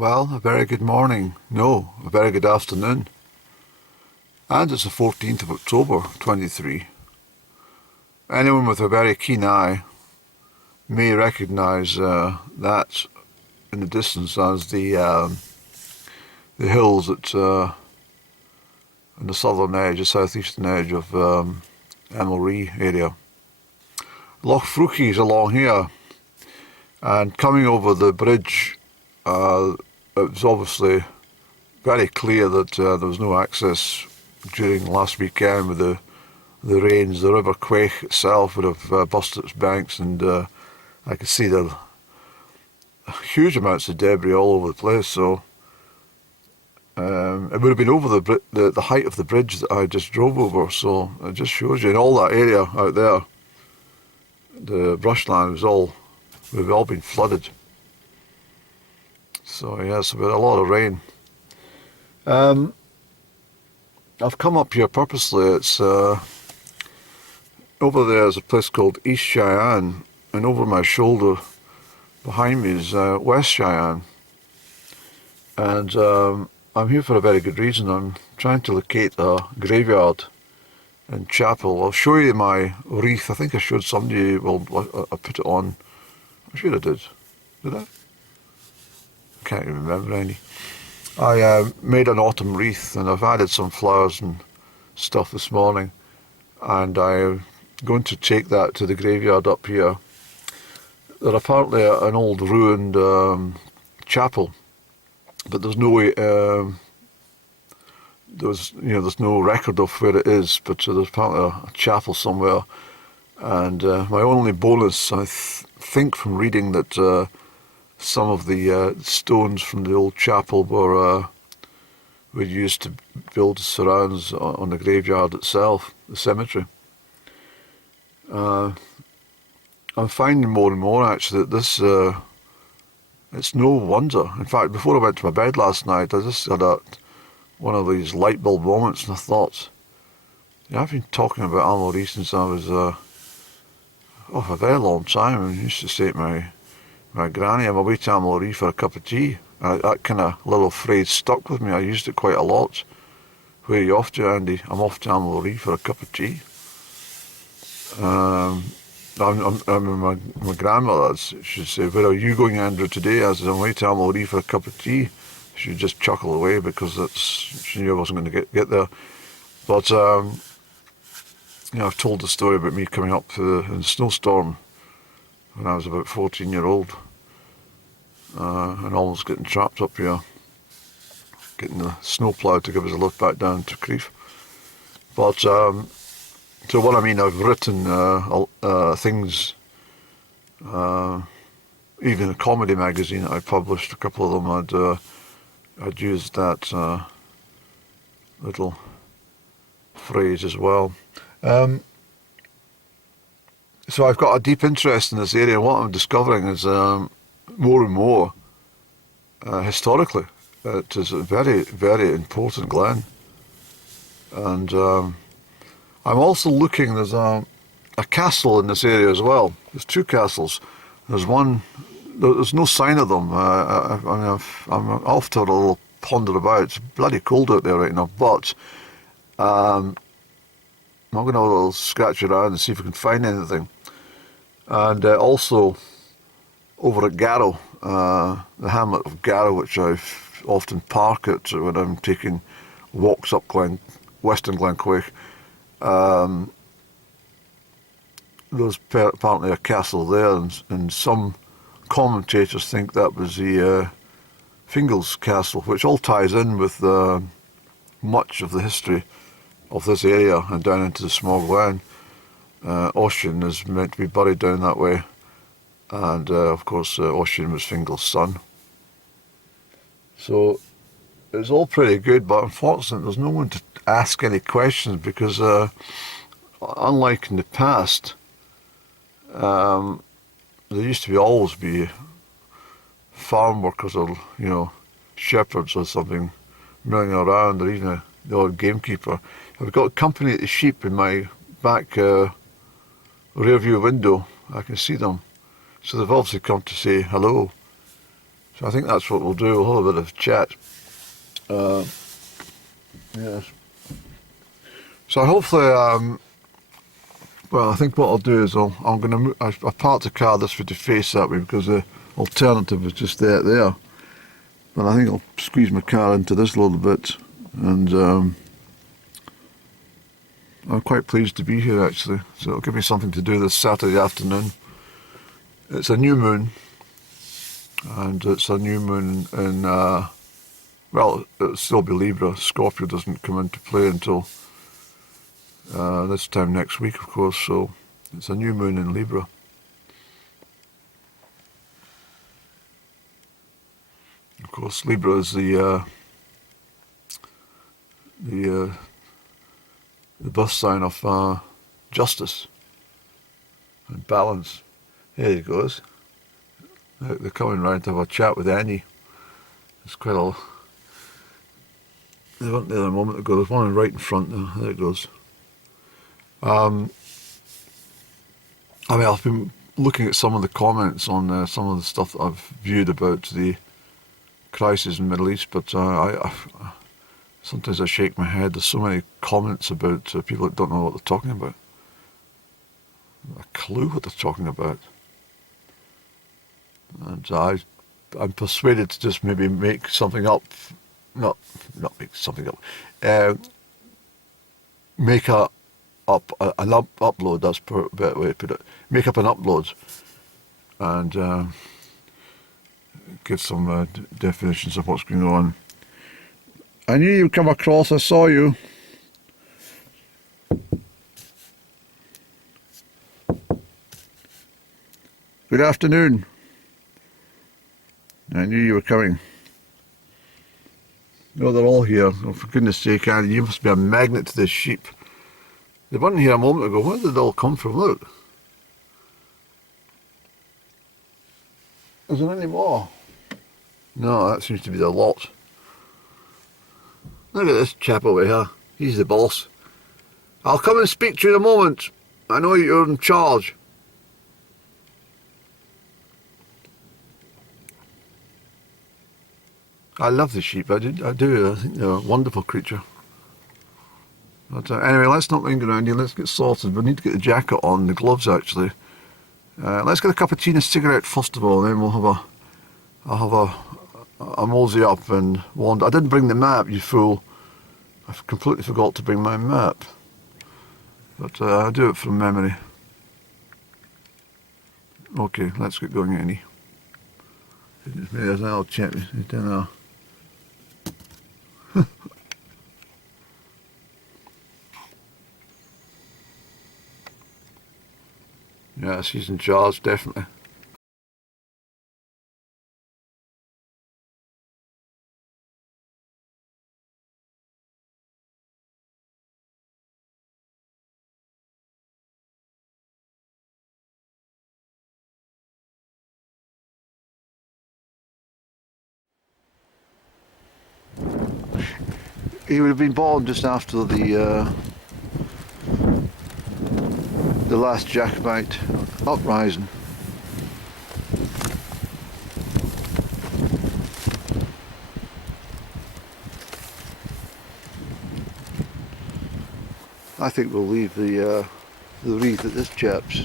Well, a very good morning. No, a very good afternoon. And it's the 14th of October, 23. Anyone with a very keen eye may recognise that in the distance as the hills at on the southern edge, the southeastern edge of Emelree area. Loch Fruchie is along here, and coming over the bridge, it was obviously very clear that there was no access during last weekend with the rains. The River Quaich itself would have busted its banks, and I could see the huge amounts of debris all over the place. So it would have been over the height of the bridge that I just drove over. So it just shows you in all that area out there, the brushland would have all been flooded. So yes, we had a lot of rain. I've come up here purposely. It's over there is a place called East Shian, and over my shoulder behind me is West Shian. And I'm here for a very good reason. I'm trying to locate a graveyard and chapel. I'll show you my wreath. I think I showed somebody. Well, I put it on. I'm sure I did. Did I? Can't even remember any. I made an autumn wreath, and I've added some flowers and stuff this morning, and I'm going to take that to the graveyard up here. They're apparently an old ruined chapel, but there's no there's no record of where it is. But there's apparently a chapel somewhere, and my only bonus, I think, from reading that. Some of the stones from the old chapel were used to build surrounds on the graveyard itself, the cemetery. I'm finding more and more actually that this, it's no wonder. In fact, before I went to my bed last night, I just had one of these light bulb moments, and I thought, I've been talking about Emelree since I was, a very long time. I used to say to my granny, I'm away to Emelree for a cup of tea. That kind of little phrase stuck with me. I used it quite a lot. Where are you off to, Andy? I'm off to Emelree for a cup of tea. My grandmother, she'd say, where are you going, Andrew, today? I said, I'm away to Emelree for a cup of tea. She'd just chuckle away because she knew I wasn't going to get there. But, I've told the story about me coming up in the snowstorm when I was about 14-year-old, and almost getting trapped up here, getting the snowplow to give us a lift back down to Crieff. But so what I mean, I've written things, even a comedy magazine that I published, a couple of them, I'd used that little phrase as well. So I've got a deep interest in this area, and what I'm discovering is more and more, historically, it is a very, very important glen. And I'm also looking, there's a castle in this area as well. There's two castles. There's one, there's no sign of them. I'm off to a little ponder about. It's bloody cold out there right now, but I'm going to have a little scratch around and see if we can find anything. And also over at Garrow, the hamlet of Garrow, which I often park at when I'm taking walks up Western Glen Quaich. There's apparently a castle there, and some commentators think that was the Fingal's Castle, which all ties in with much of the history of this area and down into the small glen. Ossian is meant to be buried down that way, and of course Ossian was Fingal's son. So it's all pretty good, but unfortunately there's no one to ask any questions because unlike in the past, there used to always be farm workers or shepherds or something milling around, or even the odd gamekeeper. I've got company at the sheep in my back rear view window. I can see them, so they've obviously come to say hello. So I think that's what we'll do. We'll have a bit of chat. Yes. So hopefully, well, I think what I'll do is I'm going to I parked the car this way to face that way because the alternative is just there. But I think I'll squeeze my car into this a little bit, and I'm quite pleased to be here actually. So it'll give me something to do this Saturday afternoon. It's a new moon, and it's a new moon in, well, it'll still be Libra. Scorpio doesn't come into play until this time next week, of course, so it's a new moon in Libra. Of course, Libra is the birth sign of justice and balance. There he goes. They're coming round to have a chat with Annie. It's quite a... They weren't there a moment ago. There's one right in front there. There it goes. I mean, I've been looking at some of the comments on some of the stuff that I've viewed about the crisis in the Middle East, but I sometimes I shake my head. There's so many comments about people that don't know what they're talking about. A clue what they're talking about. And I'm persuaded to just maybe make something up. Not make something up. Make an upload. That's a better way to put it. Make up an upload and give some definitions of what's going on. I knew you'd come across. I saw you. Good afternoon. I knew you were coming. No, they're all here. Oh, for goodness sake, Andy, you must be a magnet to this sheep. They weren't here a moment ago. Where did they all come from? Look. Is there any more? No, that seems to be the lot. Look at this chap over here. He's the boss. I'll come and speak to you in a moment. I know you're in charge. I love the sheep. I do. I think they're a wonderful creature. But anyway, let's not linger around here. Let's get sorted. We need to get the jacket on, the gloves actually. Let's get a cup of tea and a cigarette first of all, then I'll have a mosey up and wander. I didn't bring the map, you fool. I completely forgot to bring my map. But I'll do it from memory. Okay, let's get going, Annie. There's an old chap. He's down there. Yes, he's in charge, definitely. He would have been born just after the last Jacobite uprising. I think we'll leave the wreath at this chap's.